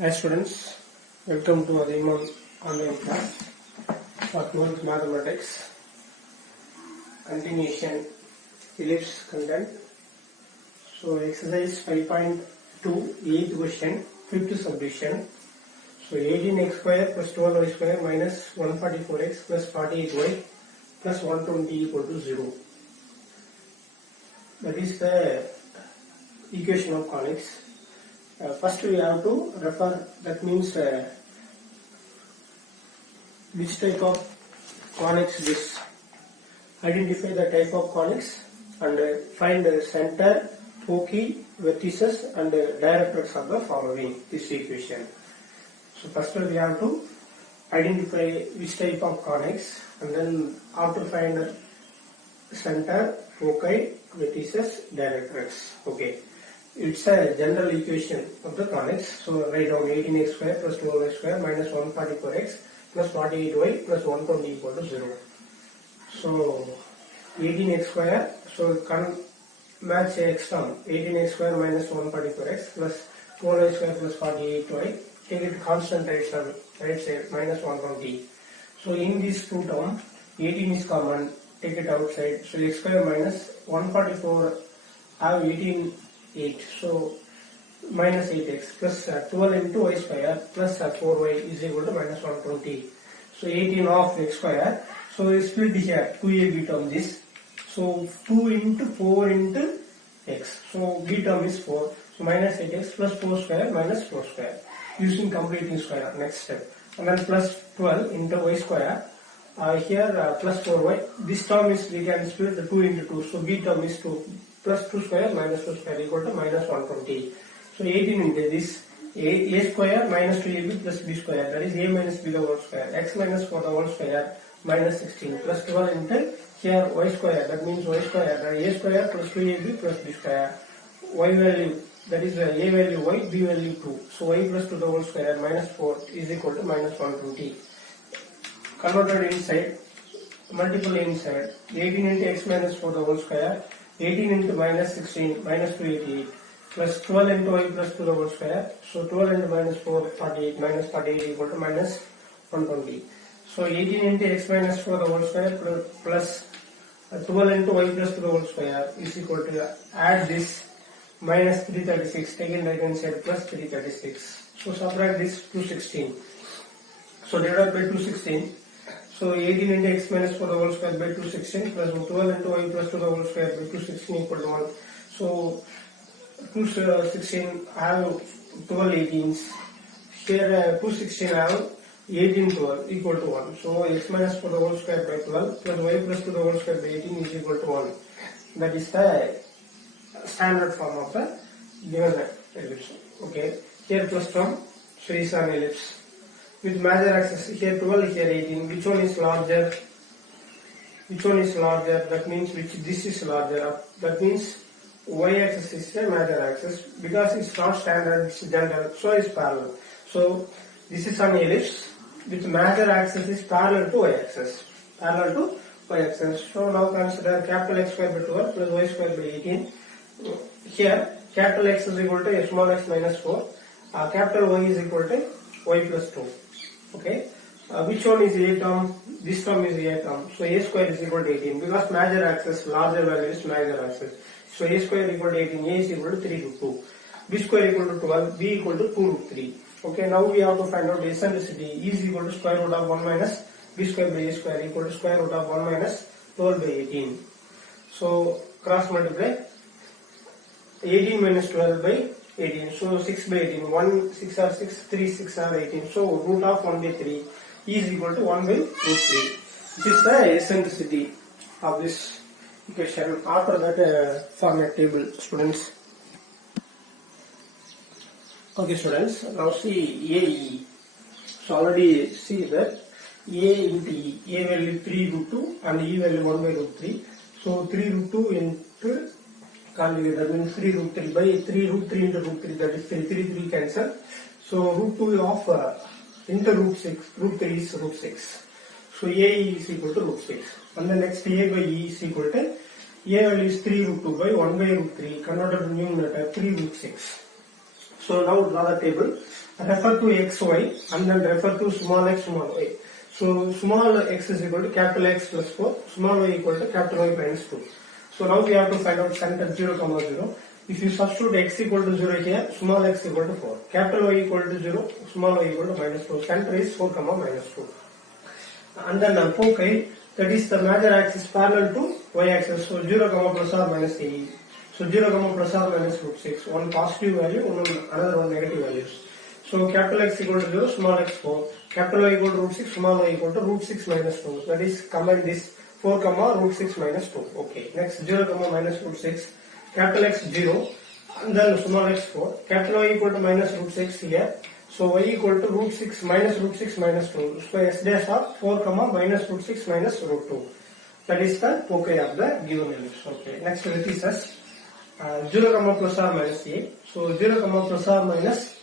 Hi students, welcome to Adhiman online class for 12th mathematics continuation ellipse content. So exercise 5.2 8th question 5th subdivision. So 18x square plus 12y square minus 144x plus 48y plus 120 equal to 0. That is the equation of conics. First we have to refer, that means which type of conics this. Identify the type of conics and find the center, foci, vertices and directrix of the following this equation. So first we have to identify which type of conics and then how to find center, foci, vertices, directrix. Okay. It's a general equation of the conics. So write down 18x square plus 12y square minus 144x plus 48y plus 120 equal to 0. So 18x square, so match x term 18x square minus 144x plus 12y square plus 48y. Take it constant right side minus 120. So in this two term 18 is common, take it outside. So x square minus 144 have 18 8, so minus 8x plus 12 into y square plus 4y is equal to minus 120. So 18 of x square, so we split here 2a b term this, so 2 into 4 into x, so b term is 4, so minus 8x plus 4 square minus 4 square using completing square, next step, and then plus 12 into y square, here plus 4y, this term is we can split the 2 into 2, so b term is 2 plus 2 square minus 2 square equal to minus 120. So 18 into this, a square minus 2ab plus b square, that is a minus b the whole square, x minus 4 the whole square minus 16 plus 12 into here y square, that means y square, that is a square plus 2ab plus b square, y value, that is a value y, b value 2. So y plus 2 the whole square minus 4 is equal to minus 120. Converted inside, multiple inside, 18 into x minus 4 the whole square, 18 into minus 16 minus 288 plus 12 into y plus 2 the whole square. So 12 into minus 4 48 minus 48 equal to minus 120. So 18 into x minus 4 the whole square plus 12 into y plus 2 the whole square is equal to, add this, minus 336, take in right hand side plus 336. So subtract this 216. So divided by 216. So 18 into x minus 4 the whole square by 216 plus 12 into y plus 2 the whole square by 216 equal to 1. So 216 have 12 18s. Here 216 have 18 12 equal to 1. So x minus 4 the whole square by 12 plus y plus 2 the whole square by 18 is equal to 1. That is the standard form of the given ellipse. Okay. Here plus term, so is an ellipse. With major axis, here 12, here 18, which one is larger? Which one is larger? That means this is larger. That means y axis is the major axis, because it's not standard, it's general, so it's parallel. So this is an ellipse with major axis is parallel to y axis. Parallel to y axis. So now consider capital X square by 12 plus y square by 18. Here capital X is equal to small x minus 4. Capital Y is equal to y plus 2. Okay, which one is a term? This term is a term. So a square is equal to 18, because major axis, larger value is major axis. So a square equal to 18, a is equal to 3 root 2. B square equal to 12, b equal to 2 root 3. Okay, now we have to find out eccentricity. E is equal to square root of 1 minus b square by a square equal to square root of 1 minus 12 by 18. So cross multiply 18 minus 12 by 18. So 6 by 18. 1 6 are 6, 3 6 are 18. So root of 1 by 3 is equal to 1 by root 3. This is the eccentricity of this equation. After that, form a table, students. Okay, students. Now see AE. So already see that A into E. A value 3 root 2 and E value 1 by root 3. So 3 root 2 into conjugate, that means 3 root 3 by 3 root 3 into root 3, that is 3 cancel. So root 2 of into root 6, root 3 is root 6. So AE is equal to root 6. And the next A by E is equal to, A value is 3 root 2 by 1 by root 3, converted to numerator 3 root 6. So now draw the table refer to xy and then refer to small x, small y. So small x is equal to capital X plus 4, small y equal to capital Y minus 2. So now we have to find out center 0, 0. If you substitute x equal to 0 here, small x equal to 4, capital Y equal to 0, small y equal to minus 2. Center is 4, minus 2. And then foci, that is the major axis parallel to y axis. So 0, plus or minus a. So 0, plus or minus root 6. One positive value, another one negative values. So capital X equal to 0, small x 4. Capital Y equal to root 6, small y equal to root 6 minus 2. That is combine this 4, root 6 minus 2. Okay. Next 0, minus root 6. Capital X 0. And then small x 4. Capital Y equal to minus root 6 here. So y equal to root 6 minus root 6 minus 2. So s dash of 4, minus root 6 minus root 2. That is the foci of the given ellipse. Okay. Next vertices. 0, plus or minus a. So 0, plus or minus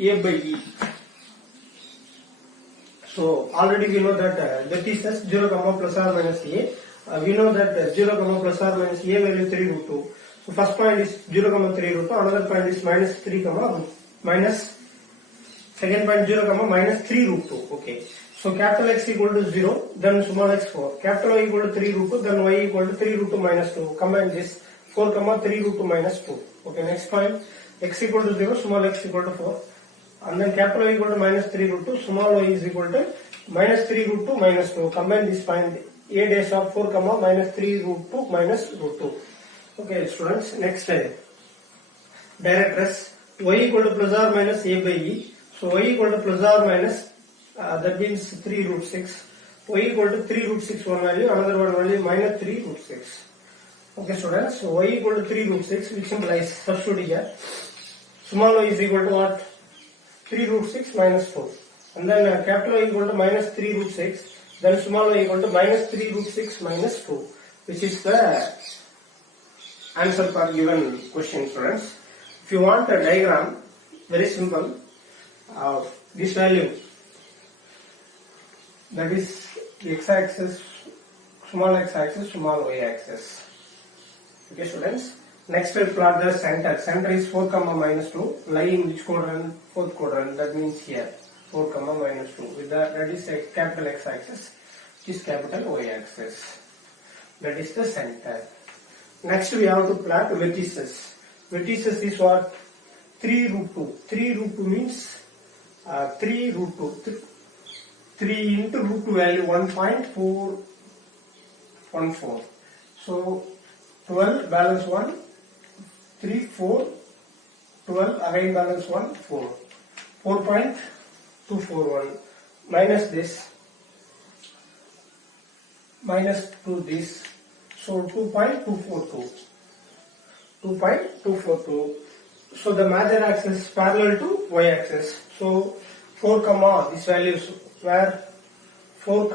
a by e. So already we know that vertices 0, plus or minus a. We know that 0, plus or minus a value 3 root 2. So first point is 0, 3 root 2. Another point is minus 3, minus second point 0, minus 3 root 2. Okay. So capital X equal to 0, then small x 4. Capital Y equal to 3 root 2, then y equal to 3 root 2 minus 2. Combine this 4, 3 root 2 minus 2. Okay, next point x equal to 0, small x equal to 4. And then capital Y equal to minus 3 root 2, small y is equal to minus 3 root 2 minus 2. Combine this point a dash of 4, minus 3 root 2 minus root 2. Okay, students, next directress y equal to plus or minus a by e. So y equal to plus or minus that means 3 root 6. Y equal to 3 root 6 one value, another one value minus 3 root 6. Okay, students, so y equal to 3 root 6, which implies substitute here. Small y is equal to what? 3 root 6 minus 4. And then capital Y equal to minus 3 root 6. Then small y equal to minus 3 root 6 minus 2. Which is the answer for given question, students. If you want a diagram, very simple, this value, that is the x-axis, small x-axis, small y-axis. Okay, students. Next we'll plot the center. Center is 4, minus 2. Lying which quadrant? Fourth quadrant. That means here 4, minus 2. With that is a capital x-axis, which is capital y-axis. That is the center. Next we have to plot vertices. Vertices is what? 3 root 2. 3 root 2 means 3 root 2. 3 into root 2 value 1.414. So 12 balance 1, 3, 4, 12 again balance 1, 4. 4.241 minus this, minus 2 this. So 2.242. 2.242. So the major axis is parallel to y-axis. So 4, these values where 4,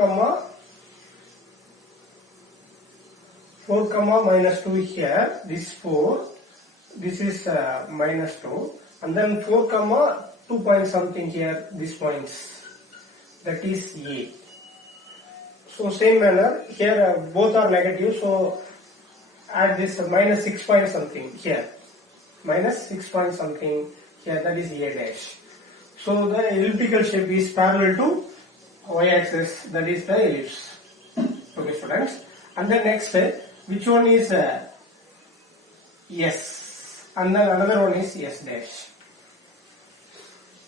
minus 2 here, this 4, this is minus 2, and then 4, 2 point something here, these points, that is A. So same manner, here both are negative, so add this minus 6 point something here, minus 6 point something here, that is A dash. So the elliptical shape is parallel to y-axis, that is the ellipse. Okay, students. And then next, which one is S? And then another one is S dash.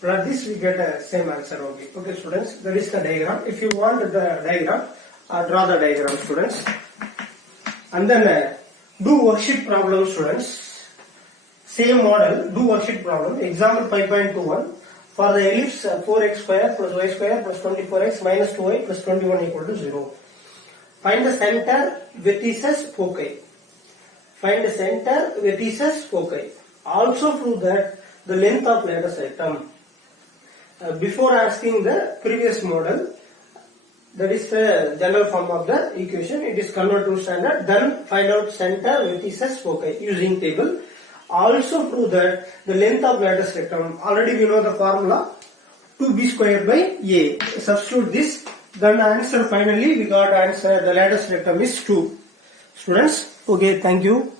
For this we get the same answer only. Okay, students. That is the diagram. If you want the diagram, draw the diagram, students. And then do worksheet problem, students. Same model, do worksheet problem. Example 5.21. For the ellipse 4x square plus y square plus 24x minus 2y plus 21 equal to 0. Find the center, vertices, foci. Find the center, vertices, foci. Also prove that the length of lattice rectum. Before asking the previous model, that is the general form of the equation, it is converted to standard. Then find out center, vertices, foci using table. Also prove that the length of lattice rectum, already we know the formula, 2b square by a. Substitute this, then answer finally we got answer, the lattice rectum is 2. Students, okay, thank you.